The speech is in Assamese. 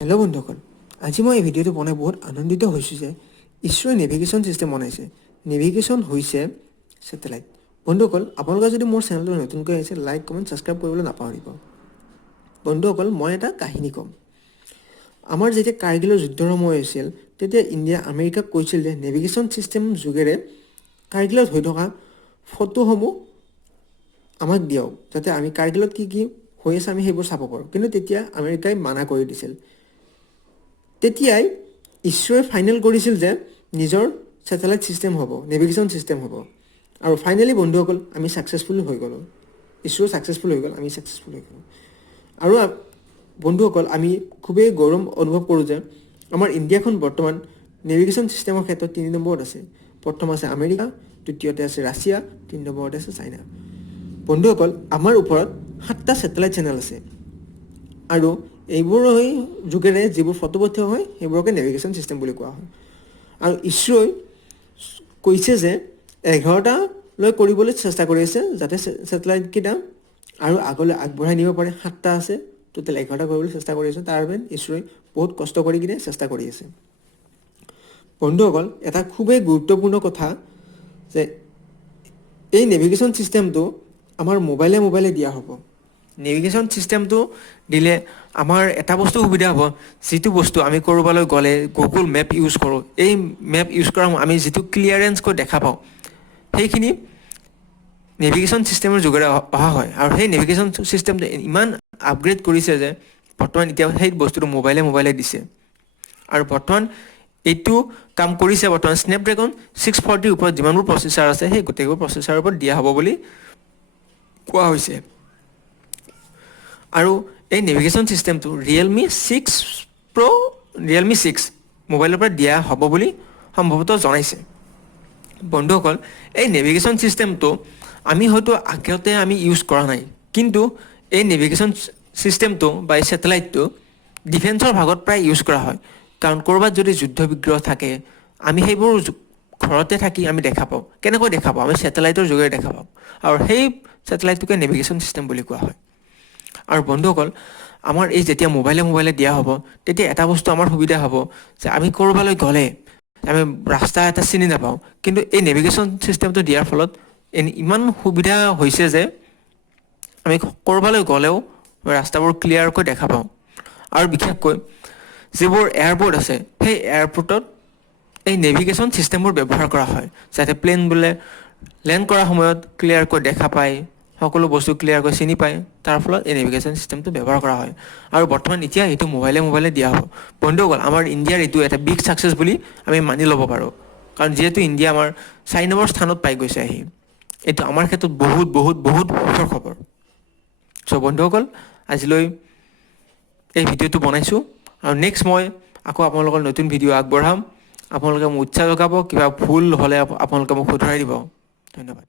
হেল্ল' বন্ধুসকল, আজি মই এই ভিডিঅ'টো বনাই বহুত আনন্দিত হৈছোঁ যে ইছৰোৱে নেভিগেশ্যন ছিষ্টেম বনাইছে। নেভিগেশ্যন হৈছে ছেটেলাইট। বন্ধুসকল, আপোনালোকে যদি মোৰ চেনেলটো নতুনকৈ আহিছে, লাইক কমেণ্ট ছাবস্ক্ৰাইব কৰিবলৈ নাপাহৰিব। বন্ধুসকল, মই এটা কাহিনী ক'ম। আমাৰ যেতিয়া কাৰ্গিলৰ যুদ্ধৰ সময় হৈছিল, তেতিয়া ইণ্ডিয়া আমেৰিকাক কৈছিল যে নেভিগেশ্যন ছিষ্টেম যোগেৰে কাৰ্গিলত হৈ থকা ফটোসমূহ আমাক দিয়ক, যাতে আমি কাৰ্গিলত কি কি হৈ আছে আমি সেইবোৰ চাব পাৰোঁ। কিন্তু তেতিয়া আমেৰিকাই মানা কৰি দিছিল। তেতিয়াই ইছৰোৱে ফাইনেল কৰিছিল যে নিজৰ ছেটেলাইট ছিষ্টেম হ'ব, নেভিগেশ্যন ছিষ্টেম হ'ব। আৰু ফাইনেলি বন্ধুসকল, আমি ছাকচেছফুল হৈ গ'লোঁ। ইছৰো ছাকচেছফুল হৈ গ'ল, আমি ছাকচেছফুল হৈ গ'লোঁ। আৰু বন্ধুসকল, আমি খুবেই গৌৰৱ অনুভৱ কৰোঁ যে আমাৰ ইণ্ডিয়াখন বৰ্তমান নেভিগেশ্যন ছিষ্টেমৰ ক্ষেত্ৰত 3 নম্বৰত আছে। প্ৰথম আছে আমেৰিকা, দ্বিতীয়তে আছে ৰাছিয়া, 3 নম্বৰতে আছে চাইনা। বন্ধুসকল, আমাৰ ওপৰত 7টা ছেটেলাইট চেনেল আছে। আৰু এইবোৰৰ যোগেৰে যিবোৰ ফটো পঠিওৱা হয় সেইবোৰকে নেভিগেশ্যন ছিষ্টেম বুলি কোৱা হয়। আৰু ইছৰোই কৈছে যে 11টালৈ কৰিবলৈ চেষ্টা কৰি আছে, যাতে ছেটেলাইটকেইটা আৰু আগলৈ আগবঢ়াই নিব পাৰে। 7টা আছে, টোটেল 11টা কৰিবলৈ চেষ্টা কৰি আছে। তাৰ বাবে ইছৰোই বহুত কষ্ট কৰি কিনে চেষ্টা কৰি আছে। বন্ধুসকল, এটা খুবেই গুৰুত্বপূৰ্ণ কথা যে এই নেভিগেশ্যন ছিষ্টেমটো আমাৰ মোবাইলে দিয়া হ'ব। নেভিগেশ্যন ছিষ্টেমটো দিলে আমাৰ এটা বস্তু সুবিধা হ'ব, যিটো বস্তু আমি ক'ৰবালৈ গ'লে গুগল মেপ ইউজ কৰোঁ, এই মেপ ইউজ কৰা আমি যিটো ক্লিয়াৰেঞ্চকৈ দেখা পাওঁ, সেইখিনি নেভিগেশ্যন ছিষ্টেমৰ যোগেৰে অহা হয়। আৰু সেই নেভিগেশ্যন ছিষ্টেমটো ইমান আপগ্ৰেড কৰিছে যে বৰ্তমান এতিয়া সেই বস্তুটো মোবাইলে দিছে। আৰু বৰ্তমান এইটো কাম কৰিছে বৰ্তমান স্নেপড্ৰেগন 640ৰ ওপৰত যিমানবোৰ প্ৰচেছাৰ আছে, সেই গোটেইবোৰ প্ৰচেছাৰৰ ওপৰত দিয়া হ'ব বুলি কোৱা হৈছে। আৰু এই নেভিগেশ্যন ছিষ্টেমটো ৰিয়েলমি 6 মোবাইলৰ পৰা দিয়া হ'ব বুলি সম্ভৱতঃ জনাইছে। বন্ধুসকল, এই নেভিগেশ্যন ছিষ্টেমটো আমি হয়তো আগতে ইউজ কৰা নাই, কিন্তু এই নেভিগেশ্যন ছিষ্টেমটো বা এই ছেটেলাইটটো ডিফেন্সৰ ভাগত প্ৰায় ইউজ কৰা হয়। কাৰণ ক'ৰবাত যদি যুদ্ধ বিগ্ৰহ থাকে, আমি সেইবোৰ ঘৰতে থাকি আমি দেখা পাওঁ। কেনেকৈ দেখা পাওঁ? আমি ছেটেলাইটৰ যোগেৰে দেখা পাওঁ। আৰু সেই ছেটেলাইটটোকে নেভিগেশ্যন ছিষ্টেম বুলি কোৱা হয়। আৰু বন্ধুসকল, আমাৰ এই যেতিয়া মোবাইলে দিয়া হ'ব, তেতিয়া এটা বস্তু আমাৰ সুবিধা হ'ব যে আমি ক'ৰবালৈ গ'লে আমি ৰাস্তা এটা চিনি নাপাওঁ, কিন্তু এই নেভিগেশ্যন ছিষ্টেমটো দিয়াৰ ফলত ইমান সুবিধা হৈছে যে আমি ক'ৰবালৈ গ'লেও ৰাস্তাবোৰ ক্লিয়াৰকৈ দেখা পাওঁ। আৰু বিশেষকৈ যিবোৰ এয়াৰপৰ্ট আছে, সেই এয়াৰপৰ্টত এই নেভিগেশ্যন ছিষ্টেমবোৰ ব্যৱহাৰ কৰা হয়, যাতে প্লেনবোৰে লেণ্ড কৰাৰ সময়ত ক্লিয়াৰকৈ দেখা পায়, সকলো বস্তু ক্লিয়াৰকৈ চিনি পায়। তাৰ ফলত এই নেভিগেশ্যন ছিষ্টেমটো ব্যৱহাৰ কৰা হয়। আৰু বৰ্তমান এতিয়া এইটো মোবাইলে দিয়া হ'ব। বন্ধুসকল, আমাৰ ইণ্ডিয়াৰ এইটো এটা বিগ ছাকচেছ বুলি আমি মানি ল'ব পাৰোঁ। কাৰণ যিহেতু ইণ্ডিয়া আমাৰ 4 নম্বৰ স্থানত পাই গৈছে আহি, এইটো আমাৰ ক্ষেত্ৰত বহুত সুখৰ খবৰ। চ' বন্ধুসকল, আজিলৈ এই ভিডিঅ'টো বনাইছোঁ। আৰু নেক্সট মই আকৌ আপোনালোকৰ নতুন ভিডিঅ' আগবঢ়াম। আপোনালোকে মোক উৎসাহ যোগাব, কিবা ভুল হ'লে আপোনালোকে মোক শুধৰাই দিব। ধন্যবাদ।